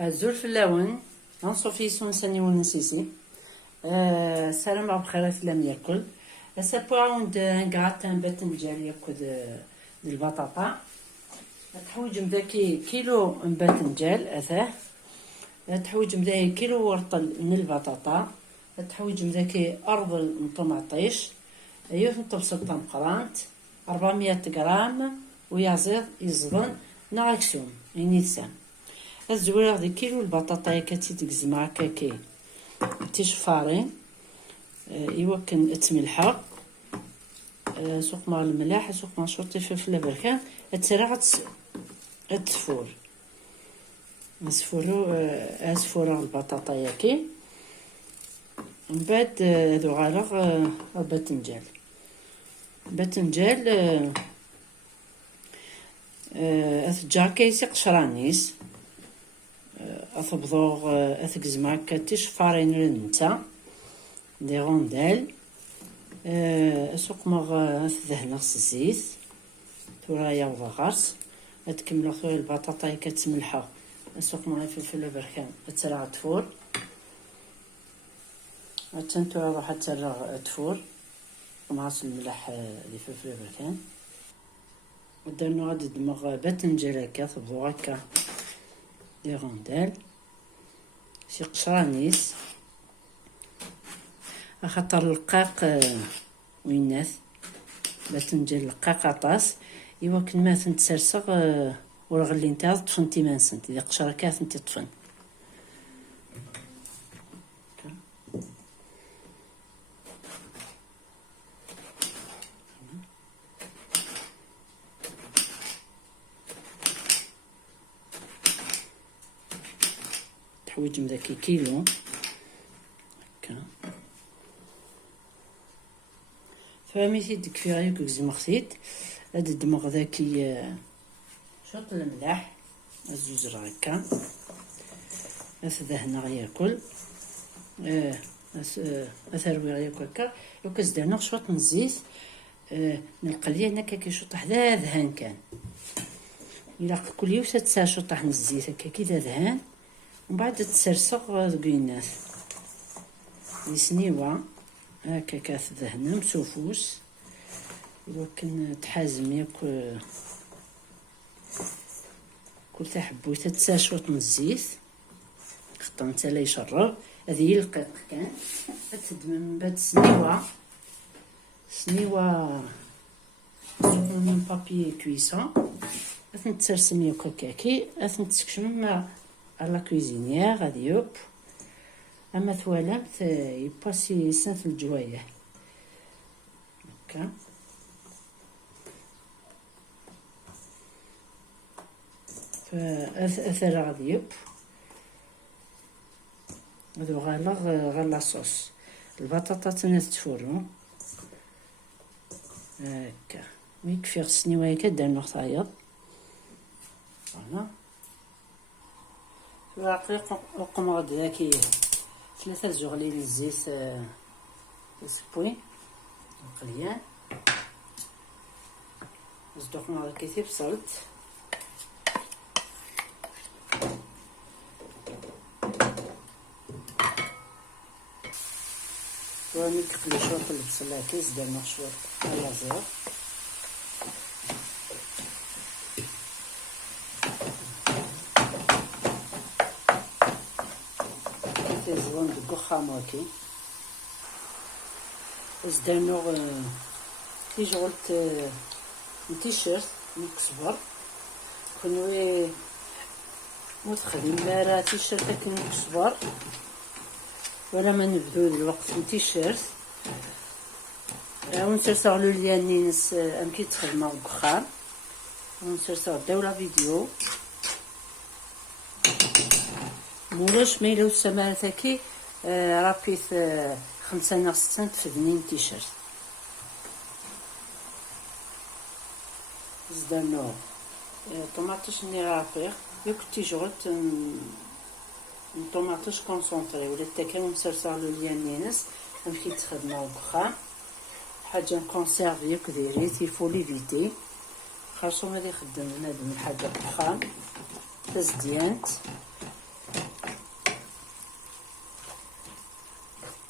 الزول في اللون نصوفي سونساني ونسيسي. سلام بخير لم ياكل سابوند نقعدت باذنجان ياكل البطاطا. تحوج مذاكي كيلو باذنجان اثاه. تحوج مذاكي كيلو ورطل من البطاطا. تحوج مذاكي ارض الطماطيش يوث طبسة مقرانت 400 غرام ويزيد يزضن ناكسيوم ينيسام. الزوير دي كيلو البطاطا كاتي تقزمع كاكي تيشفارين يوكن اتملحة سوق مع الملاح سوق مع شرطي فلفل بركان اتسرع التفور اسفورو البطاطا ياكي من بعد هذو غالغ الباذنجان اثجار كيسي قشرانيس اثبضوغ اثقزمع كاتيش فارين رنتا دي غوندال اسوق مغ اثدهنا الزيت تورايا وضغارس اتكملو ثوري البطاطا كتملحة اسوق مغ فلفل بركان اتسرع تفور اتنتورا روح اتسرع تفور ومعص الملح دي فلفل بركان ودرنو غادي دمغ باذنجان هكا ثبضو هكا دي غوندال شي قشرانيس خاطر الرقاق ويناث باذنجان رقاق عطاس ايوا كن ما تنتسرسغ ورغلي نتا طفنتي ما نسنت اذا قشره كاث انت طفن تحويج مذاكي كيلو هكا فهميتي ديك فيها ياك زعما خصيت هاد الدماغ ذاكي شوط الملح الزوزر هكا اثدهنا غياكل اثروي غياكل هكا وكزدرنا شوط من الزيت نلقى ليا هنا كيشوط حدا دهان كان الا كل يوم تساشوط من الزيت هكا كي دهان ومن بعد تسرسغ دوكيناس يسنيوا هكا كتدهنا مسوفوس يمكن تحازم ياك كل تحبو تتساشوط من الزيت خطا نتا لا يشرب هذه هي القيق كان تدم من بعد سنيوه من بابي كويسون تنترسم ياك هكاكي تنتسكشم على كويزينيير غادي يوب اما ثوالمت يباسي سن في الجوايه هكا فاثر غادي يوب هذو غالا صوص البطاطا تنات تفورو هكا ويكفي غسني وهكا درنا خطايط فوالا الرقيق وقمر ذاكي 3 زغليل الزيت سبوي مقليان صدقنا كيف بصلت وراني كقلي شوط البصله كيس درنا شوط الازرق زوان دقوخا ماكي ازدانو كي جغلت تيشيرت مكسبر كنوي متخدم مارا تيشيرت لكن مكسبر ولا ما نبدو الوقت تيشيرت ونسرسغلو ليا نينس امكي تخدمو بخام ونسرسغ داولا فيديو مولاش ميلو السماء ثاكي رابيث 5 6 تفدنين تيشيرت زدانو طوماطيش ني رابيغ يوك تيجغلت طوماطيش كونسونطري ولا تاكا مسرسالو ليا نينس امكي تخدمو بخام حاجه نكونسيرف يوك ديريت يفو ليفيتي خاصو ملي خدم بنادم الحاجه بخام تزديانت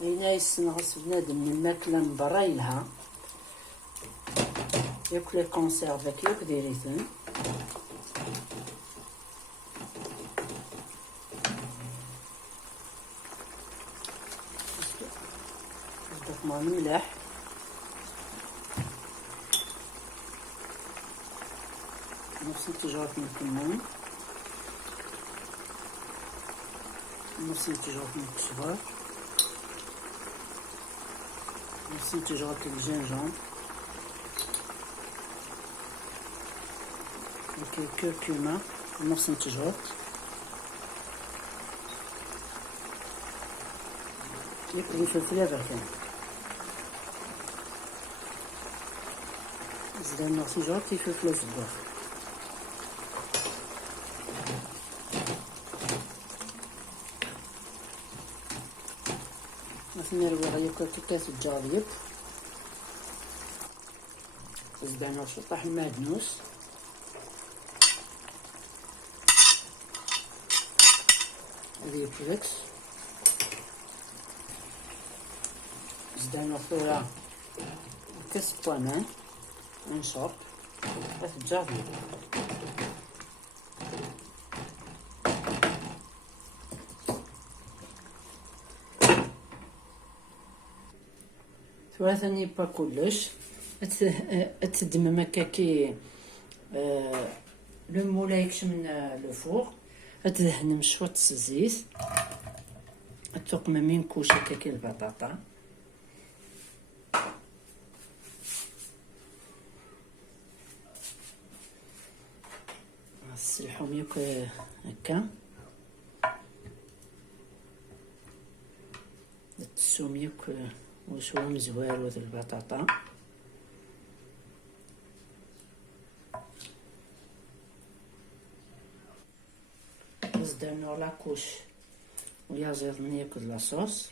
هنا يسنغس بنادم من الماكلة من برا يلها ياكل الكونسيرف كيوك ديريتن الدقمان ملح نص تجرة من الكمون نص تجرة من الكزبر نص تجرة الجنجان الكركمة نص تجرة يكفي الفلفل بركان زدنا نص تجرة الفلفل الصغار مثلا رواية كاس الجاريب زدنا شطح المعدنوس هذه كلكس زدنا ثورة كاس بوامان نشرب كاس الجاريب ثاني با كلش تدمم هكاكي لو مولا يكشم من لو فوغ تدهن شويه الزيت تقممين كوش هكاكي البطاطا نسلحهم ياك هكا تسوم ياك وشو مزوار وذ البطاطا زدنا لاكوش ويا زيد من ياكل لاصوص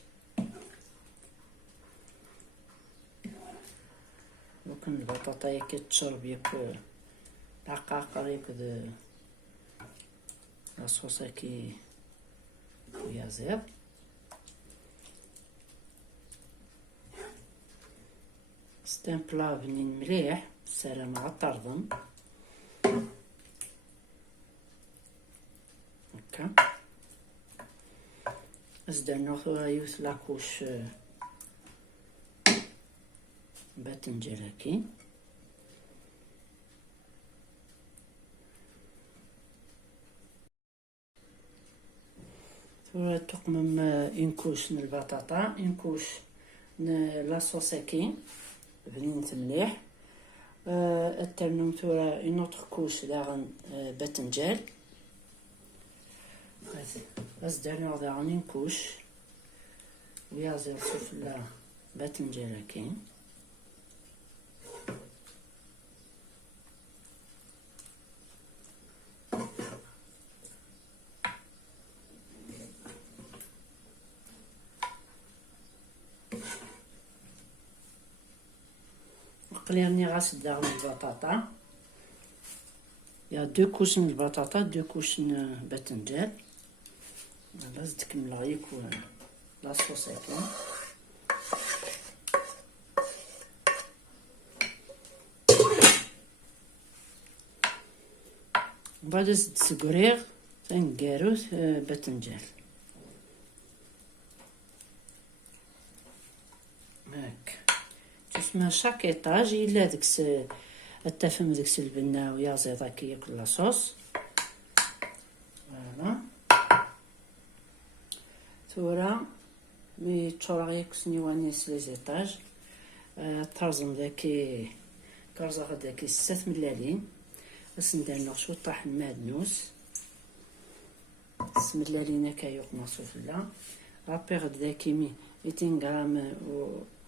ممكن البطاطا ياك تشرب ياك دقاقة ياك لاصوص كي ويا زيد ستان بلا بنين مليح سلام مع الطردم هكا زدنا ثورة يوث لاكوش باذنجان هاكي ثورة تقمم انكوش من البطاطا انكوش لاصوص هاكي بنينة مليح الترنم ثورة اون اوتر كوش داغن باذنجان زدنا داغن انكوش ويا زير سفلى باذنجان هاكي قليرني غاس داغن البطاطا يا دو كوش من البطاطا دو كوش من باذنجان لازم تكمل غيك لاصوص هكا بعد زدت سكريغ تنقاروث باذنجان هاك تسمى شاك ايطاج الا داكس التفهم داكس البنه ويا زيضا كي ياكل لاصوص فوالا ثورة مي تشورا ياكس نيوانيس لي زيطاج طرزم داكي كرزا داكي 6 ملالين بس ندير شو طاح المعدنوس سملالين هكا يقمصو فلا رابيغ داكي 200 غرام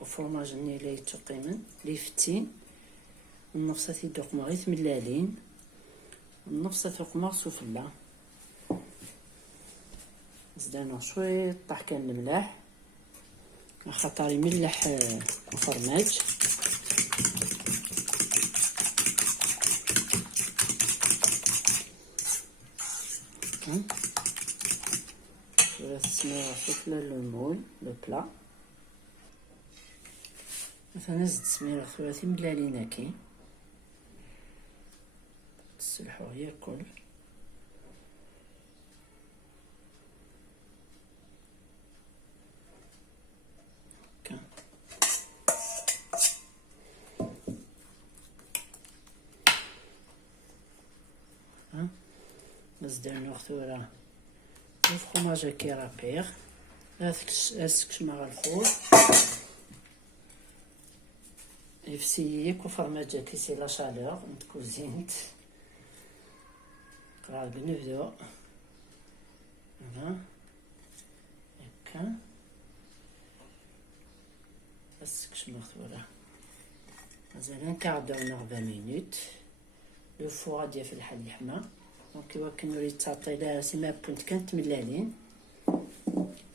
وفرماج نيلي تقيمن لي فتين النص تيدوق مغيث ملالين النص تقمر سفلا زدنا شويه طاح كان الملاح خاطر يملح الفرماج ولا تسمير سفلى المول لو بلا مثلا زد سميرة ثلاثي ملالين هاكي تسلحو هي الكل هكا نزدر نوختورا الفرماج كي رابيغ اسكشما على الفور يفسيك وفرماج كي سي لا شالور نتكوزينت قراب نبدو هنا هكا اسكشما ختورا مازال نكعدو 20 مينوت لو فوغ غادي في الحل يحمى دونك ايوا كنوري تعطي لها سيما بونت كانت ملالين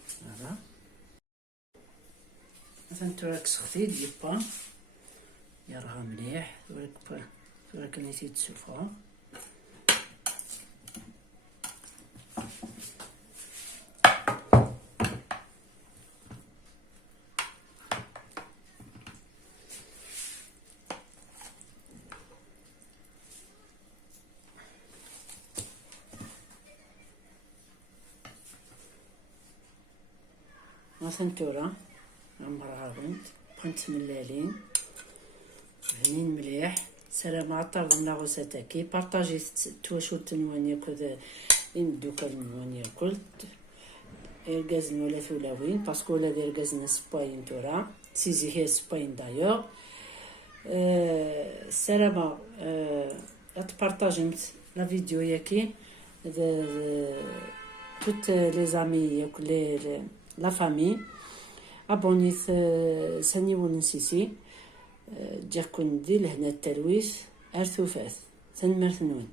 فوالا مثلا توراك سختي ديال با يراها مليح توراك نيتي تشوفها مثلا تورا عمرها بنت ملالين هنين مليح سلام عطاو لنا غوساتاكي بارطاجي تواشو التنوان ياكل دوكا النوان ياكل الغاز ولا ثلاوين باسكو ولا داير غازنا سباين تورا سيزي هي سباين دايوغ سلامة تبارطاجيمت لا فيديو ياكي توت لي زامي ياكل لا فامي ابونيت ساني ونسيسي جاكون دي لهنا التلويث ارثوفاث ثنمرثنون